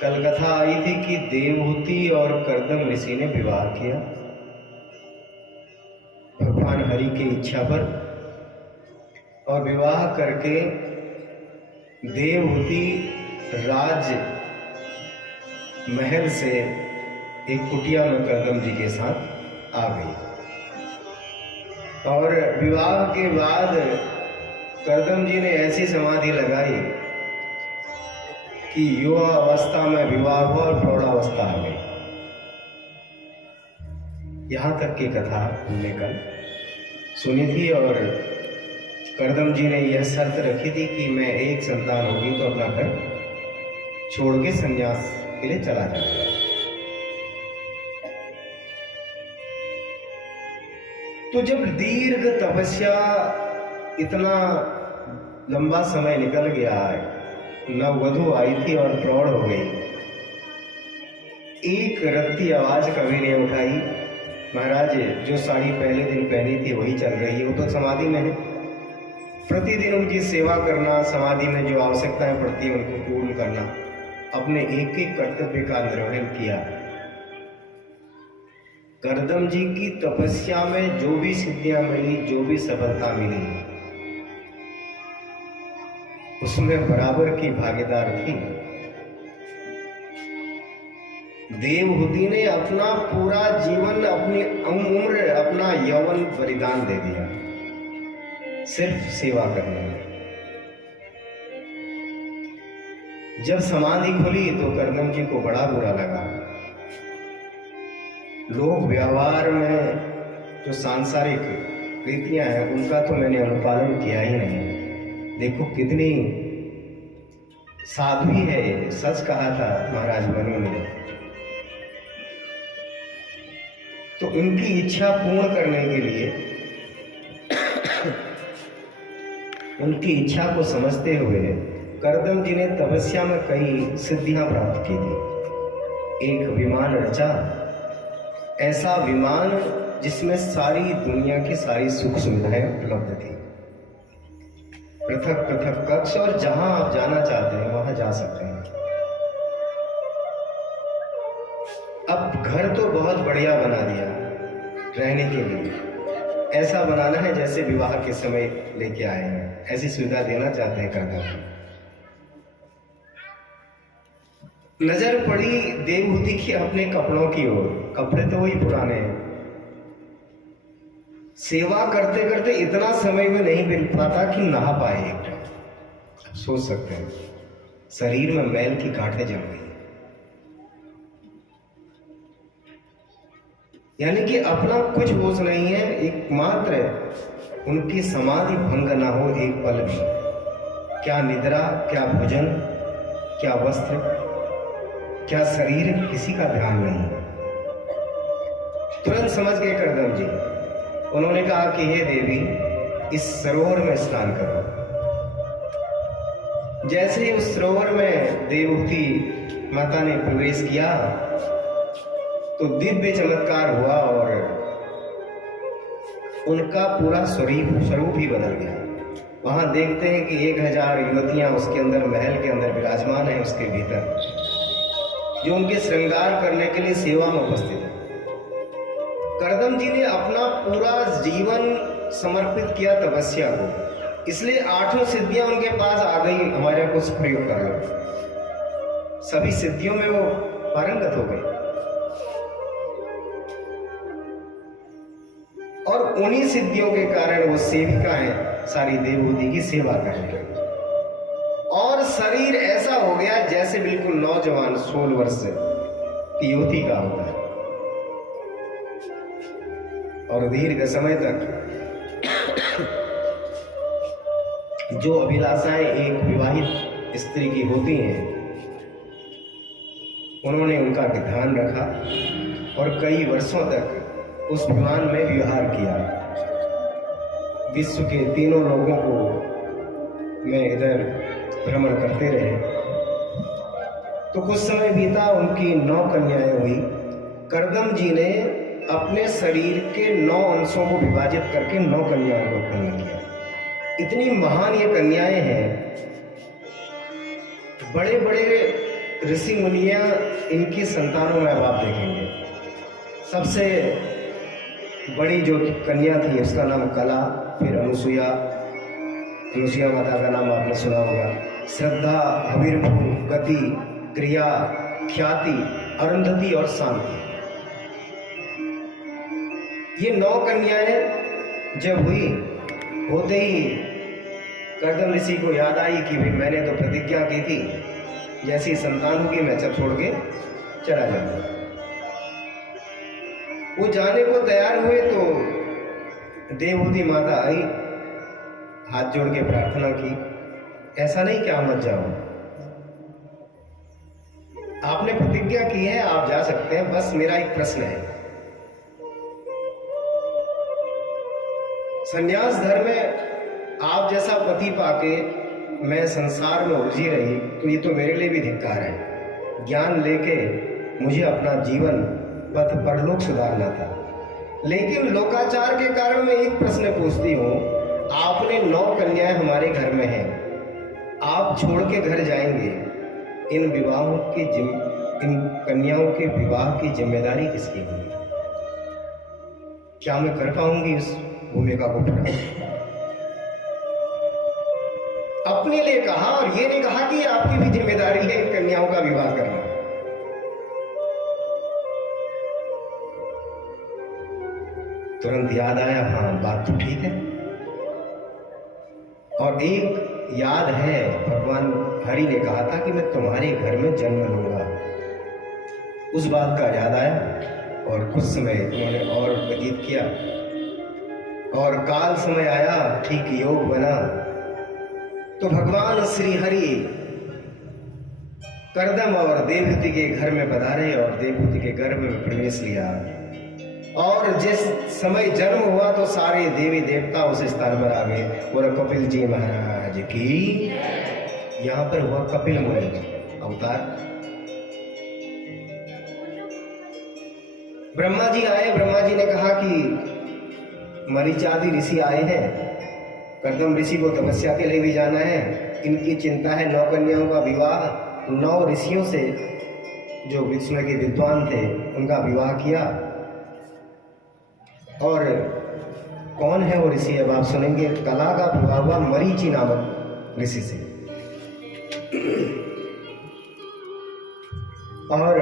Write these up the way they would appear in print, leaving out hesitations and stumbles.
कल कथा आई थी कि देवहूति और कर्दम ऋषि ने विवाह किया भगवान हरि की इच्छा पर, और विवाह करके देवहूति राज महल से एक कुटिया में कर्दम जी के साथ आ गई। और विवाह के बाद कर्दम जी ने ऐसी समाधि लगाई कि युवा अवस्था में विवाह हुआ और प्रौढ़ावस्था आ गई। यहां तक की कथा हमने कल सुनी थी। और कर्दम जी ने यह शर्त रखी थी कि मैं एक संतान होगी तो अपना घर छोड़ के संन्यास के लिए चला जाऊंगा। तो जब दीर्घ तपस्या, इतना लंबा समय निकल गया, नववधू आई थी और प्रौढ़ हो गई, एक रत्ती आवाज कभी नहीं उठाई, महाराज जो साड़ी पहले दिन पहनी थी वही चल रही है, वो तो समाधि में है। प्रतिदिन उनकी सेवा करना, समाधि में जो आवश्यकताएं पड़ती है उनको पूर्ण करना, अपने एक एक कर्तव्य का निर्वहन किया। कर्दम जी की तपस्या में जो भी सिद्धियां मिली, जो भी सफलता मिली, उसमें बराबर की भागीदार थी। देवहूति ने अपना पूरा जीवन, अपनी उम्र, अपना यौवन बलिदान दे दिया सिर्फ सेवा करने में। जब समाधि खुली तो कर्दम जी को बड़ा बुरा लगा। लोक व्यवहार में जो सांसारिक रीतियां हैं उनका तो मैंने अनुपालन किया ही नहीं। देखो कितनी साध्वी है, सच कहा था महाराज मनु ने। तो इनकी इच्छा पूर्ण करने के लिए, उनकी इच्छा को समझते हुए कर्दम जी ने तपस्या में कई सिद्धियां प्राप्त की थी। एक विमान रचा, ऐसा विमान जिसमें सारी दुनिया की सारी सुख सुविधाएं उपलब्ध थी, पृथक पृथक कक्ष, और जहां आप जाना चाहते हैं वहां जा सकते हैं। अब घर तो बहुत बढ़िया बना दिया रहने के लिए, ऐसा बनाना है जैसे विवाह के समय लेके आए हैं, ऐसी सुविधा देना चाहते हैं कर्दम। नजर पड़ी देवहूति की अपने कपड़ों की ओर, कपड़े तो वही पुराने हैं। सेवा करते करते इतना समय भी नहीं मिल पाता कि नहा पाए एक टाइम। सोच सकते हैं, शरीर में मैल की गांठें जम गई। यानी कि अपना कुछ होश नहीं है, एकमात्र उनकी समाधि भंग ना हो एक पल भी। क्या निद्रा, क्या भोजन, क्या वस्त्र, क्या शरीर, किसी का ध्यान नहीं। तुरंत समझ गए कर्दम जी। उन्होंने कहा कि हे देवी, इस सरोवर में स्नान करो। जैसे ही उस सरोवर में देवहूति माता ने प्रवेश किया तो दिव्य चमत्कार हुआ और उनका पूरा स्वरूप ही बदल गया। वहां देखते हैं कि 1000 युवतियां उसके अंदर, महल के अंदर विराजमान है, उसके भीतर, जो उनके श्रृंगार करने के लिए सेवा में उपस्थित है। कर्दम जी ने अपना पूरा जीवन समर्पित किया तपस्या को, इसलिए 8 सिद्धियां उनके पास आ गई। हमारे कुछ प्रयोग कर लो, सभी सिद्धियों में वो पारंगत हो गए। और उन्हीं सिद्धियों के कारण वो सेविका है, सारी देवहूति की सेवा करने लगी। और शरीर ऐसा हो गया जैसे बिल्कुल नौजवान 16 वर्ष की युवती का होता है। और दीर्घ समय तक जो अभिलाषाएं एक विवाहित स्त्री की होती हैं, उन्होंने उनका ध्यान रखा और कई वर्षों तक उस विमान में विहार किया। विश्व के तीनों लोगों को में इधर भ्रमण करते रहे। तो कुछ समय बीता, उनकी 9 कन्याएं हुई। कर्दम जी ने अपने शरीर के 9 अंशों को विभाजित करके 9 कन्याओं को उत्पन्न किया। इतनी महान ये कन्याएं हैं, बड़े बड़े ऋषि मुनियाँ इनकी संतानों में अब आप देखेंगे सबसे बड़ी जो कन्या थी उसका नाम कला, फिर अनुसुया माता का नाम आपने सुना होगा, श्रद्धा, हविर्भू, गति, क्रिया, ख्याति, अरुंधति और शांति। ये 9 कन्याएं जब हुई, होते ही कर्दम ऋषि को याद आई कि भाई मैंने तो प्रतिज्ञा की थी जैसी संतान होगी मैं सब छोड़ के चला जाऊंगा। वो जाने को तैयार हुए तो देवहूति माता आई, हाथ जोड़ के प्रार्थना की, ऐसा नहीं कि आप मत जाओ, आपने प्रतिज्ञा की है, आप जा सकते हैं, बस मेरा एक प्रश्न है। संन्यास धर्म में आप जैसा पति पाके मैं संसार में उलझी रही तो ये तो मेरे लिए भी धिक्कार है। ज्ञान लेके मुझे अपना जीवन पथ परलोक सुधारना था, लेकिन लोकाचार के कारण मैं एक प्रश्न पूछती हूँ, आपने 9 कन्याएं हमारे घर में हैं, आप छोड़ के घर जाएंगे, इन कन्याओं के विवाह की जिम्मेदारी किसकी होगी? क्या मैं कर पाऊंगी इस भूमिका को पूरा? अपने लिए कहा और ये नहीं कहा कि आपकी भी जिम्मेदारी है इन कन्याओं का विवाह करना। तुरंत याद आया, हाँ बात तो ठीक है। और एक याद है, भगवान हरि ने कहा था कि मैं तुम्हारे घर में जन्म लूंगा, उस बात का याद आया और कुछ समय उन्होंने और व्यतीत किया और काल समय आया, ठीक योग बना तो भगवान श्री हरि कर्दम और देवहूति के घर में पधारे और देवहूति के गर्भ में प्रवेश लिया। और जिस समय जन्म हुआ तो सारे देवी देवता उस स्थान पर आ गए। और कपिल जी महाराज की यहाँ पर हुआ कपिल मुनि अवतार। ब्रह्मा जी आए, ब्रह्मा जी ने कहा कि मरीचादि ऋषि आए हैं, कर्दम ऋषि को तपस्या के लिए भी जाना है, इनकी चिंता है 9 कन्याओं का विवाह। 9 ऋषियों से जो विष्णु के विद्वान थे उनका विवाह किया। और कौन है वो ऋषि अब आप सुनेंगे। कला का विवाह हुआ मरीचि नामक ऋषि से। और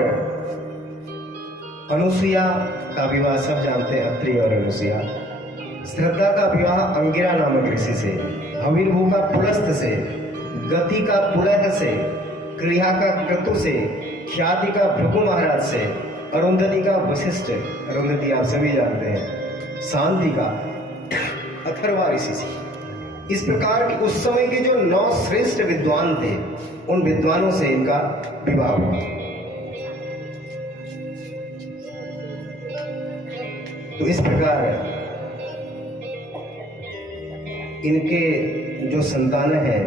अनुसुया का विवाह सब जानते हैं, अत्रि और अनुसुया। श्रद्धा का विवाह अंगिरा नामक ऋषि से, हविर्भू का पुलस्थ से, गति का पुलह से, क्रिया का क्रतु से, ख्याति का भृगु महाराज से, अरुंधति का वशिष्ठ, अरुंधति आप सभी जानते हैं, शांति का अथर्वा ऋषि से। इस प्रकार के उस समय के जो 9 श्रेष्ठ विद्वान थे उन विद्वानों से इनका विवाह हुआ। तो इस प्रकार इनके जो संतान है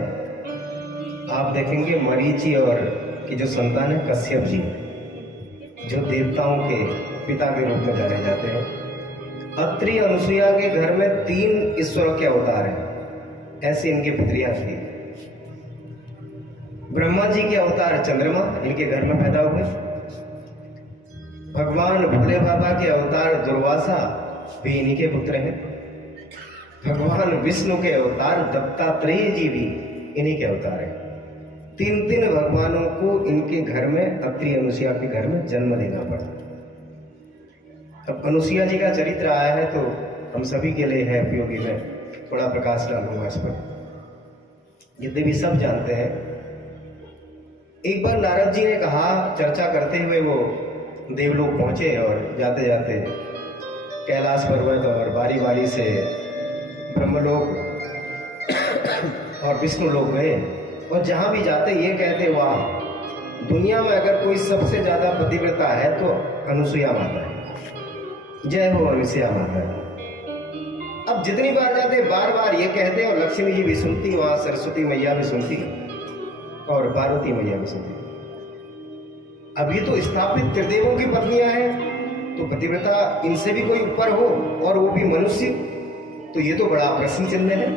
आप देखेंगे, मरीचि और की जो संतान है कश्यप जी, जो देवताओं के पिता के रूप में जाने जाते हैं। अत्रि अनुसुया के घर में 3 ईश्वरों के अवतार हैं, ऐसी इनकी पुत्रियां थी। ब्रह्मा जी के अवतार चंद्रमा इनके घर में पैदा हुए। भगवान भोले बाबा के अवतार दुर्वासा भी इन्हीं के पुत्र हैं। भगवान विष्णु के अवतार दत्तात्रेय जी भी इन्हीं के अवतार हैं। 3 भगवानों को इनके घर में, अत्रि अनुसुया के घर में जन्म देना पड़ा। अब अनुसुया जी का चरित्र आया है तो हम सभी के लिए है उपयोगी। मैं थोड़ा प्रकाश डालूंगा इस पर, यद्यपि सब जानते हैं। एक बार नारद जी ने कहा, चर्चा करते हुए वो देवलोक पहुंचे और जाते जाते कैलाश पर्वत और बारी बारी से ब्रह्मलोक और विष्णु लोक गए। और जहां भी जाते ये कहते, वाह, दुनिया में अगर कोई सबसे ज्यादा पतिव्रता है तो अनुसुया माता है। जय हो अनुसुया माता। अब जितनी बार जाते बार बार ये कहते और लक्ष्मी जी भी सुनती, वहां सरस्वती मैया भी सुनती और पार्वती मैया भी सुनती। अब ये तो स्थापित त्रिदेवों की पत्नियां हैं, तो पतिव्रता इनसे भी कोई ऊपर हो और वो भी मनुष्य, तो ये तो बड़ा प्रश्न चिन्ह है।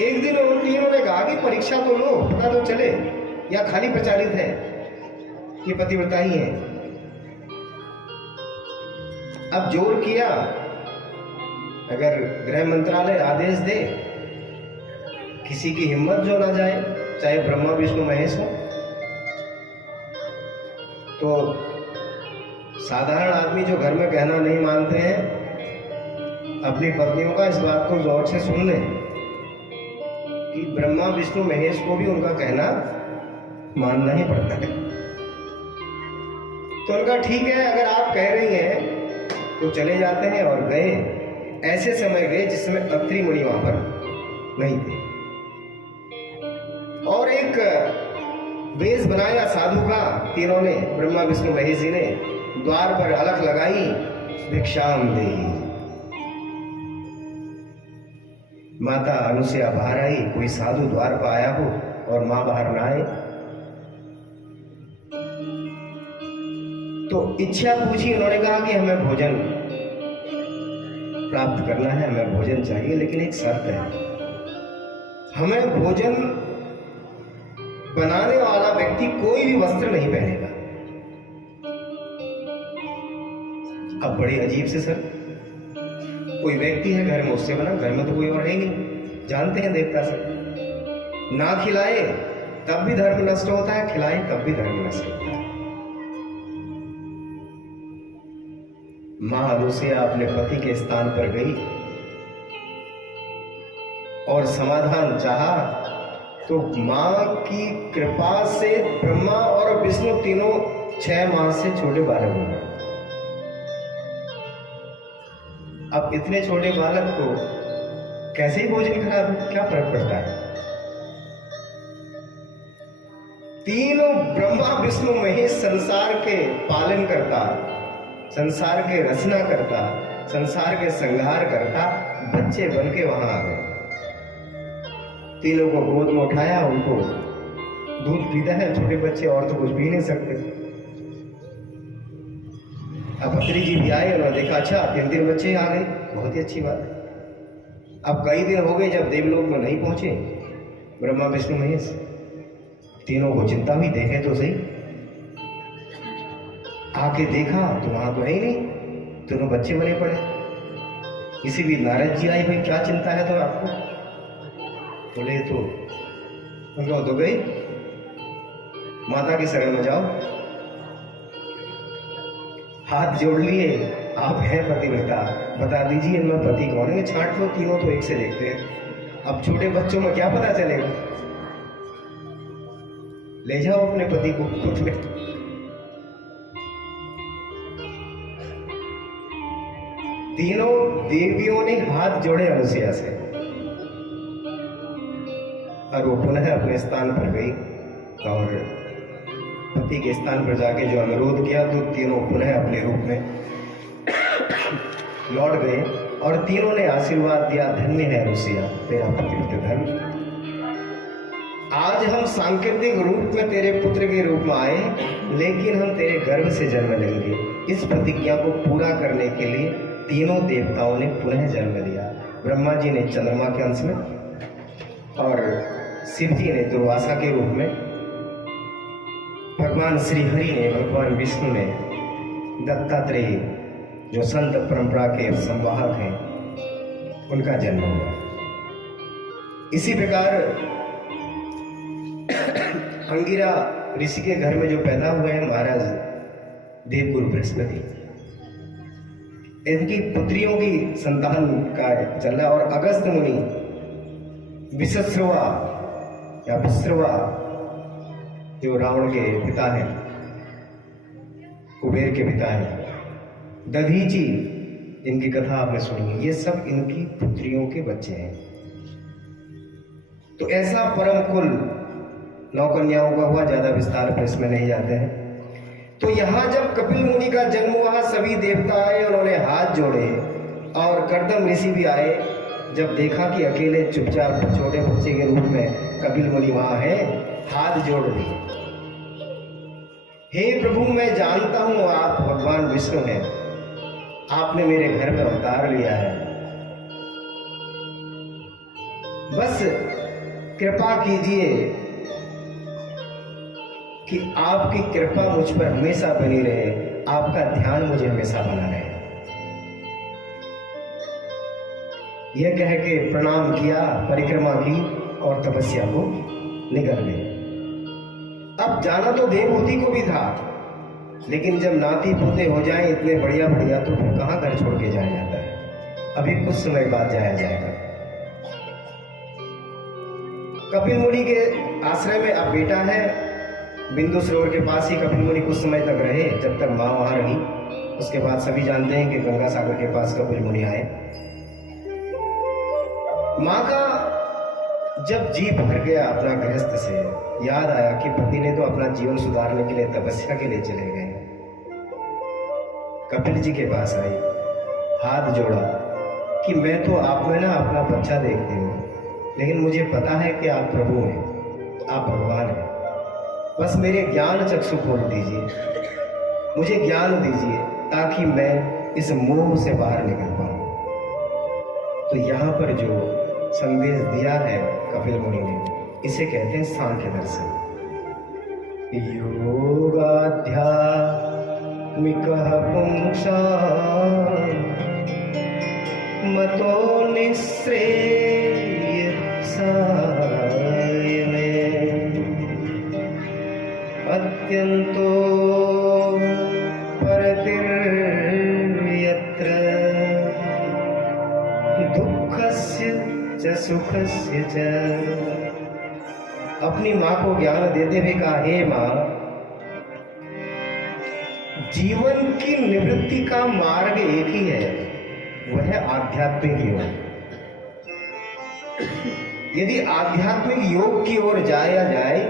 एक दिन उन तीनों ने कहा कि परीक्षा तो लो, पता तो चले या खाली प्रचारित है? ये पतिव्रता ही है। अब जोर किया, अगर गृह मंत्रालय आदेश दे, किसी की हिम्मत जो ना जाए, चाहे ब्रह्मा विष्णु महेश हो, तो साधारण आदमी जो घर में कहना नहीं मानते हैं, अपनी पत्नियों का इस बात को गौर से सुन लें कि ब्रह्मा विष्णु महेश को भी उनका कहना मानना ही पड़ता है। तो उनका ठीक है, अगर आप कह रही हैं तो चले जाते हैं। और गए, ऐसे समय गए जिसमें अत्रि मुनि वहां पर नहीं थे, और एक वेश बनाया साधु का। तीनों ने, ब्रह्मा विष्णु महेश जी ने द्वार पर अलख लगाई, भिक्षाम देहि। माता अनुसुईया बाहर आई, कोई साधु द्वार पर आया हो और मां बाहर ना आए, तो इच्छा पूछी। उन्होंने कहा कि हमें भोजन प्राप्त करना है, हमें भोजन चाहिए, लेकिन एक शर्त है, हमें भोजन बनाने वाला व्यक्ति कोई भी वस्त्र नहीं पहनेगा। अब बड़ी अजीब से, सर कोई व्यक्ति है घर में, उससे बना, घर में तो कोई और है ही नहीं, जानते हैं देवता से। ना खिलाए तब भी धर्म नष्ट होता है, खिलाए तब भी धर्म नष्ट होता है। मां अनुसुईया अपने पति के स्थान पर गई और समाधान चाहा, तो मां की कृपा से ब्रह्मा और विष्णु तीनों 6 माह से छोटे बालक हो गए। अब इतने छोटे बालक को कैसे ही भोजन करा दो, क्या फर्क पड़ता है? तीनों ब्रह्मा विष्णु महेश संसार के पालन करता, संसार के रचना करता, संसार के संहार करता बच्चे बन के वहां आ गए। तीनों को गोद में उठाया, उनको दूध पीता है छोटे बच्चे, और तो कुछ पी नहीं सकते। अब अत्रि जी भी आए, उन्होंने देखा अच्छा 3 बच्चे आ गए, बहुत ही अच्छी बात है। अब कई दिन हो गए जब देवलोक में नहीं पहुंचे ब्रह्मा विष्णु महेश, तीनों को चिंता हुई, देखे तो सही। आके देखा तो वहां तो है ही नहीं, दोनों बच्चे बने पड़े। किसी भी नारद जी आई, भाई क्या चिंता है तो आपको? बोले तो उनको तो गई, माता की शरण में जाओ, हाथ जोड़ लिए, आप हैं पतिव्रता, बता दीजिए इनमें पति कौन है? छांट लो, तीनों तो एक से देखते हैं। अब छोटे बच्चों में क्या पता चलेगा? ले जाओ अपने पति को खुद में। तीनों देवियों ने हाथ जोड़े अनुसुईया से, और वो पुनः अपने स्थान पर गई और पति के स्थान पर जाके जो अनुरोध किया, तो तीनों पुनः अपने रूप में लौट गए। और तीनों ने आशीर्वाद दिया, धन्य है अनुसुईया तेरा पतिव्रत धर्म। आज हम सांकेतिक रूप में तेरे पुत्र के रूप में आए, लेकिन हम तेरे गर्भ से जन्म लेंगे। इस प्रतिज्ञा को पूरा करने के लिए तीनों देवताओं ने पुनः जन्म लिया। ब्रह्मा जी ने चंद्रमा के अंश में, और शिव जी ने दुर्वासा के रूप में, भगवान श्री हरि ने, भगवान विष्णु ने, दत्तात्रेय जो संत परंपरा के संवाहक हैं, उनका जन्म हुआ। इसी प्रकार अंगिरा ऋषि के घर में जो पैदा हुए हैं महाराज देवगुरु बृहस्पति, इनकी पुत्रियों की संतान का चल रहा। और अगस्त मुनि विश्रवा या विश्रवा जो रावण के पिता हैं, कुबेर के पिता हैं, दधीची इनकी कथा आपने सुनी है, ये सब इनकी पुत्रियों के बच्चे हैं। तो ऐसा परम कुल 9 कन्याओं का हुआ, ज्यादा विस्तार पर इसमें नहीं जाते हैं। तो यहां जब कपिल मुनि का जन्म हुआ, सभी देवता आए, उन्होंने हाथ जोड़े, और कर्दम ऋषि भी आए। जब देखा कि अकेले चुपचाप छोटे बच्चे के रूप में कपिल मुनि वहां है, हाथ जोड़ दिए, हे प्रभु मैं जानता हूं आप भगवान विष्णु हैं, आपने मेरे घर में अवतार लिया है, बस कृपा कीजिए कि आपकी कृपा मुझ पर हमेशा बनी रहे, आपका ध्यान मुझे हमेशा बना रहे। यह कह के प्रणाम किया, परिक्रमा की और तपस्या को निकल गए। अब जाना तो देवभूति को भी था, लेकिन जब नाती पोते हो जाए इतने बढ़िया बढ़िया तो फिर कहाँ घर छोड़ के जाया जाता है। अभी कुछ समय बाद जाया जाएगा। कपिल मुनि के आश्रय में अब बेटा है। बिंदु सरोवर के पास ही कपिल मुनि कुछ समय तक रहे, जब तक माँ वहां रही। उसके बाद सभी जानते हैं कि गंगा सागर के पास कपिल मुनि आए। माँ का जब जी भर गया अपना गृहस्थ से, याद आया कि पति ने तो अपना जीवन सुधारने के लिए तपस्या के लिए चले गए। कपिल जी के पास आई, हाथ जोड़ा कि मैं तो आप में ना अपना बच्चा देखती हूँ, लेकिन मुझे पता है कि आप प्रभु हैं, आप भगवान हैं। बस मेरे ज्ञान चक्षु खोल दीजिए, मुझे ज्ञान दीजिए ताकि मैं इस मोह से बाहर निकल पाऊं। तो यहाँ पर जो संदेश दिया है कपिल मुनि ने, इसे कहते हैं सांख्य दर्शन। योगाध्यात्मिकः पुंसां मतो निःश्रेयसाय अत्यंतो परतिर्यत्र दुःखस्य च सुखस्य च। अपनी माँ को ज्ञान देते हुए कहा, हे माँ, जीवन की निवृत्ति का मार्ग एक ही है, वह है आध्यात्मिक योग। यदि आध्यात्मिक योग की ओर जाया जाए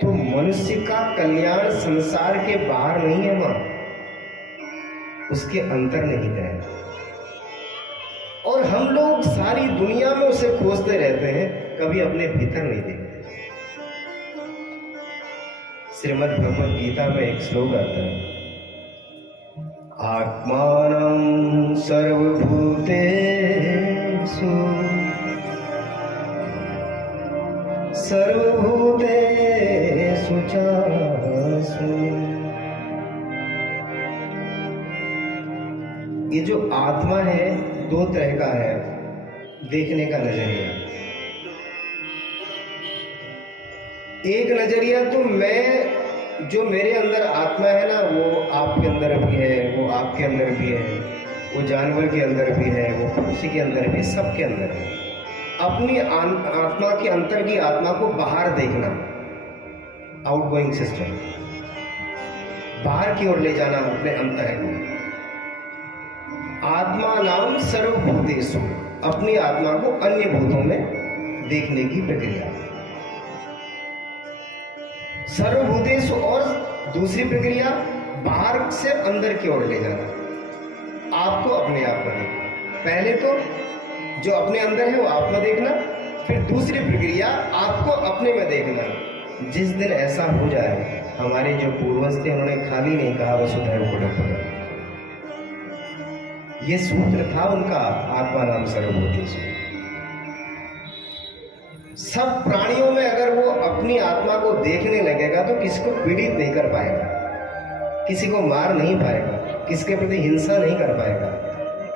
तो मनुष्य का कल्याण संसार के बाहर नहीं है मां, उसके अंतर निहित है। और हम लोग सारी दुनिया में उसे खोजते रहते हैं, कभी अपने भीतर नहीं देखते। श्रीमद् भगवद गीता में एक श्लोक आता है, आत्मानं सर्वभूतेषु सर्वभूतेषु चास्मि। ये जो आत्मा है दो तरह का है, देखने का नजरिया। एक नजरिया तो मैं, जो मेरे अंदर आत्मा है ना, वो आपके अंदर भी है, वो आपके अंदर भी है, वो जानवर के अंदर भी है, वो पक्षी के अंदर भी, सबके अंदर है। अपनी आत्मा के अंतर की आत्मा को बाहर देखना, आउटगोइंग सिस्टम, बाहर की ओर ले जाना अपने अंतर को। आत्मा नाम सर्वभूतेषु, अपनी आत्मा को अन्य भूतों में देखने की प्रक्रिया। सर्वभूतेषु और दूसरी प्रक्रिया बाहर से अंदर की ओर ले जाना, आपको अपने आप में देखना। पहले तो जो अपने अंदर है वो आप में देखना, फिर दूसरी प्रक्रिया आपको अपने में देखना। जिस दिन ऐसा हो जाए, हमारे जो पूर्वज थे उन्होंने खाली नहीं कहा वसुधैव कुटुम्बकम्, ये सूत्र था उनका, आत्मा नाम सर्वभूतेषु। सब प्राणियों में अगर वो अपनी आत्मा को देखने लगेगा तो किसी को पीड़ित नहीं कर पाएगा, किसी को मार नहीं पाएगा, किसके प्रति हिंसा नहीं कर पाएगा,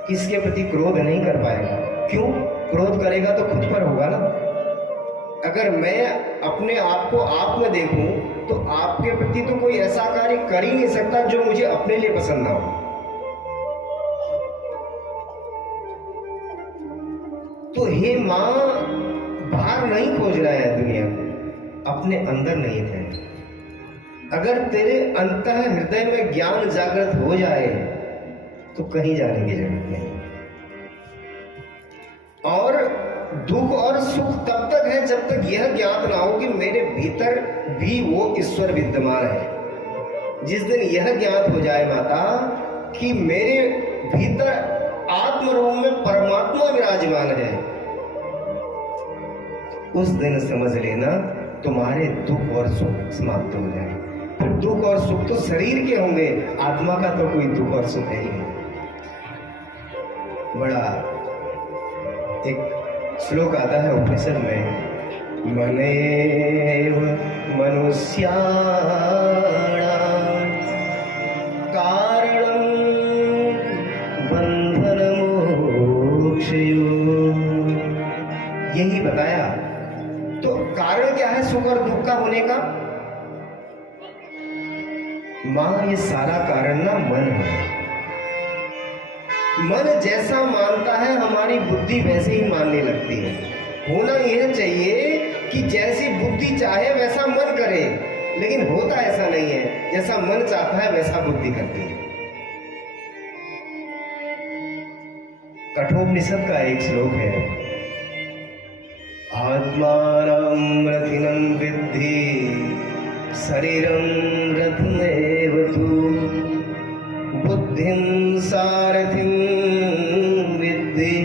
किसके प्रति क्रोध नहीं कर पाएगा। क्यों? क्रोध करेगा तो खुद पर होगा ना। अगर मैं अपने आप को आप में देखूं तो आपके प्रति तो कोई ऐसा कार्य कर ही नहीं सकता जो मुझे अपने लिए पसंद ना हो। तो हे मां, बाहर नहीं खोजना है दुनिया को, अपने अंदर नहीं है। अगर तेरे अंतः हृदय में ज्ञान जागृत हो जाए तो कहीं जाने की जरूरत नहीं। और दुख और सुख तब तक है जब तक यह ज्ञात ना हो कि मेरे भीतर भी वो ईश्वर विद्यमान है। जिस दिन यह ज्ञात हो जाए माता कि मेरे भीतर आत्म रूप में परमात्मा विराजमान है, उस दिन समझ लेना तुम्हारे दुख और सुख समाप्त हो जाए। फिर दुख और सुख तो शरीर के होंगे, आत्मा का तो कोई दुख और सुख है ही नहीं। बड़ा एक श्लोक आता है उपनिषद में, मनेव मनुष्या बताया। तो कारण क्या है सुख और दुख का होने का? मां, ये सारा कारण ना मन है। मन जैसा मानता है हमारी बुद्धि वैसे ही मानने लगती है। होना यह चाहिए कि जैसी बुद्धि चाहे वैसा मन करे, लेकिन होता ऐसा नहीं है। जैसा मन चाहता है वैसा बुद्धि करती है। कठोपनिषद का एक श्लोक है, आत्मानं रथिनं विद्धि शरीरं रथमेव तु बुद्धिं सारथिं विद्धि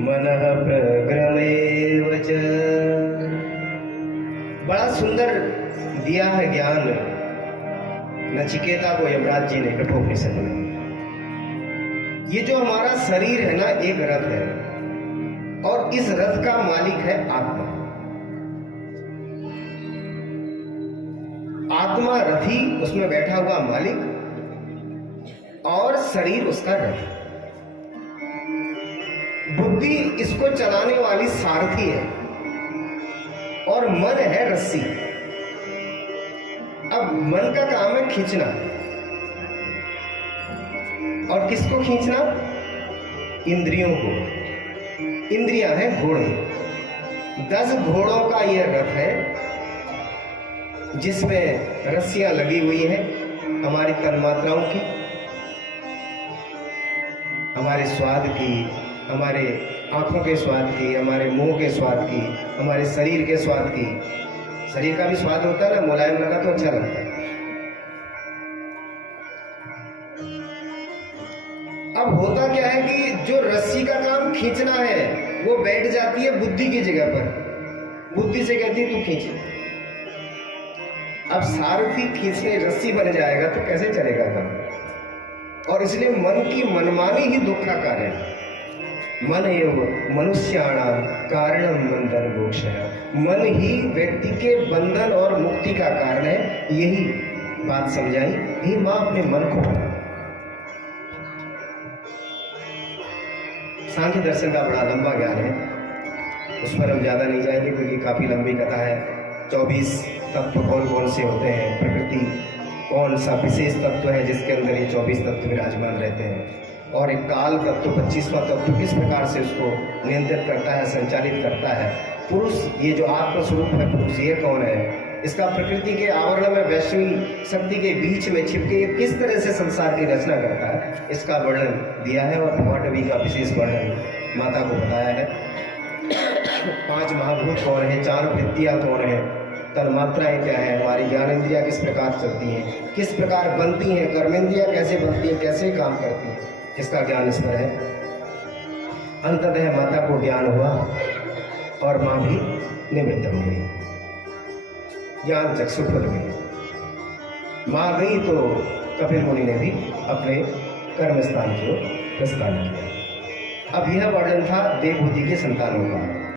मनः प्रग्रमेव च। बड़ा सुंदर दिया है ज्ञान नचिकेता को यमराज जी ने कठोपनिषद में। ये जो हमारा शरीर है ना, एक रथ है, और इस रथ का मालिक है आत्मा। आत्मा रथी, उसमें बैठा हुआ मालिक, और शरीर उसका रथ। बुद्धि इसको चलाने वाली सारथी है, और मन है रस्सी। अब मन का काम है खींचना, और किसको खींचना? इंद्रियों को। इंद्रियां हैं घोड़े। 10 घोड़ों का यह रथ है, जिसमें रस्सियां लगी हुई हैं हमारी तन्मात्राओं की, हमारे स्वाद की, हमारे आंखों के स्वाद की, हमारे मुंह के स्वाद की, हमारे शरीर के स्वाद की। शरीर का भी स्वाद होता है ना, मुलायम लगा तो अच्छा लगता है। अब होता क्या है कि जो रस्सी का काम खींचना है वो बैठ जाती है बुद्धि की जगह पर। बुद्धि से कहती है तू खींच। अब सारथी खींचने रस्सी बन जाएगा तो कैसे चलेगा काम? और इसलिए मन की मनमानी ही दुख का कारण है। मन एवं मनुष्याणाम कारणम बंधन मोक्षः। मन ही व्यक्ति के बंधन और मुक्ति का कारण है। यही बात समझाई ही मां अपने मन को। सांख्य दर्शन का बड़ा लंबा ज्ञान है, उस पर हम ज्यादा नहीं जाएंगे क्योंकि काफी लंबी कथा है। 24 तत्व कौन कौन से होते हैं, प्रकृति कौन सा विशेष तत्व है जिसके अंदर ये 24 तत्व विराजमान रहते हैं, और एक काल तत्व 25वां तत्व किस प्रकार से उसको नियंत्रित करता है, संचालित करता है। पुरुष, ये जो आत्मस्वरूप है पुरुष, ये कौन है, इसका प्रकृति के आवरण में वैश्विक शक्ति के बीच में छिपके ये किस तरह से संसार की रचना करता है, इसका वर्णन दिया है। और भवाटवी का विशेष वर्णन माता को बताया है। 5 महाभूत कौन है, 4 वृत्तियाँ कौन है, तन्मात्राएं क्या है, हमारी ज्ञानेंद्रियाँ किस प्रकार चलती हैं, किस प्रकार बनती हैं, कर्मेंद्रियाँ कैसे बनती हैं, कैसे काम करती हैं, इसका ज्ञान इस पर है। अंततः माता को ज्ञान हुआ और माँ भी निमित्त हो गई, ज्ञान चक्षु खुल गई। माँ गई तो कपिल मुनि ने भी अपने कर्म स्थान की ओर प्रस्थान किया। अब यह वर्णन था देवभूति के संतानों का।